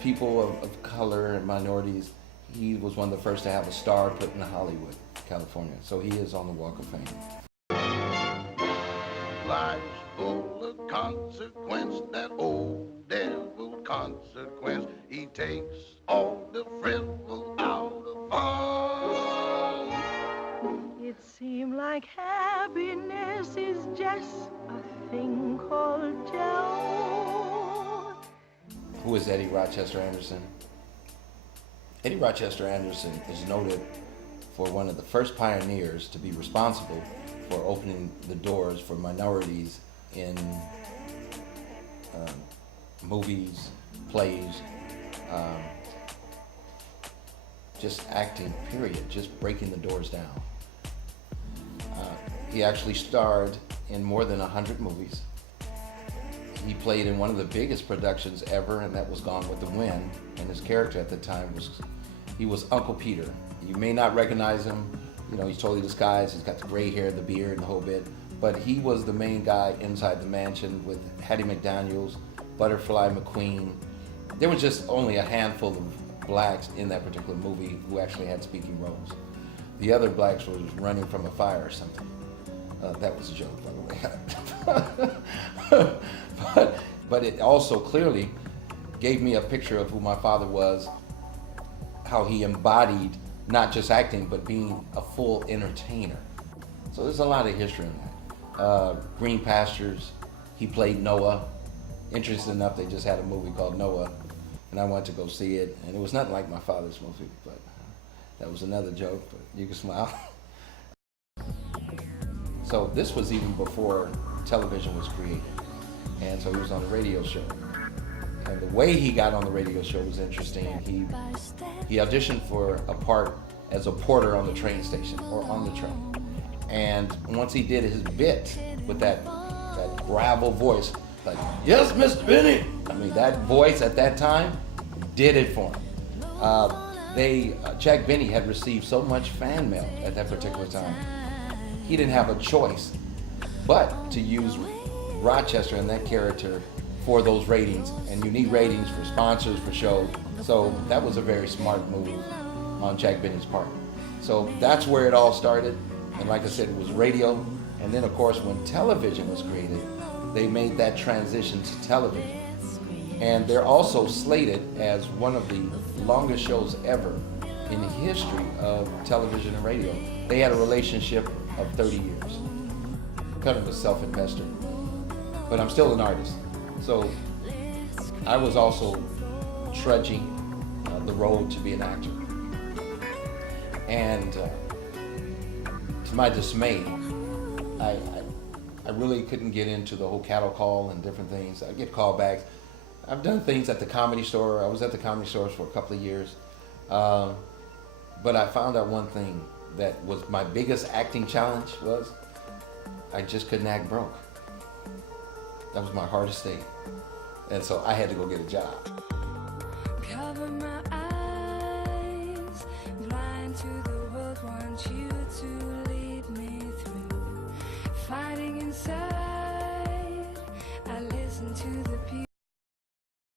people of color and minorities, he was one of the first to have a star put in Hollywood, California. So he is on the Walk of Fame. Life's full of consequence, that old devil consequence. He takes all the frivolous out of fun. It seemed like happiness is just a thing called Joe. Who is Eddie Rochester Anderson? Eddie Rochester Anderson is noted for one of the first pioneers to be responsible for opening the doors for minorities in movies, plays, just acting, period, just breaking the doors down. He actually starred in more than 100 movies. He played in one of the biggest productions ever, and that was Gone with the Wind, and his character at the time was Uncle Peter. You may not recognize him. You know, he's totally disguised. He's got the gray hair, the beard, and the whole bit. But he was the main guy inside the mansion with Hattie McDaniels, Butterfly McQueen. There was just only a handful of blacks in that particular movie who actually had speaking roles. The other blacks were running from a fire or something. That was a joke, by the way. but it also clearly gave me a picture of who my father was, how he embodied not just acting, but being a full entertainer. So there's a lot of history in that. Green Pastures, he played Noah. Interesting enough, they just had a movie called Noah, and I went to go see it, and it was nothing like my father's movie, but that was another joke, but you can smile. So this was even before television was created, and so he was on a radio show. And the way he got on the radio show was interesting. He auditioned for a part as a porter on the train station or on the train. And once he did his bit with that gravel voice, like, "Yes, Mr. Benny." I mean, that voice at that time did it for him. Jack Benny had received so much fan mail at that particular time. He didn't have a choice but to use Rochester and that character for those ratings, and you need ratings for sponsors, for shows. So that was a very smart move on Jack Benny's part. So that's where it all started. And like I said, it was radio. And then of course, when television was created, they made that transition to television. And they're also slated as one of the longest shows ever in the history of television and radio. They had a relationship of 30 years. Kind of a self-investor. But I'm still an artist. So I was also trudging the road to be an actor. And to my dismay, I really couldn't get into the whole cattle call and different things. I get callbacks. I've done things at the Comedy Store. I was at the Comedy Store for a couple of years. But I found out one thing that was my biggest acting challenge was I just couldn't act broke. That was my hardest thing. And so I had to go get a job. Cover my eyes, blind to the world, want you to lead me through, fighting inside.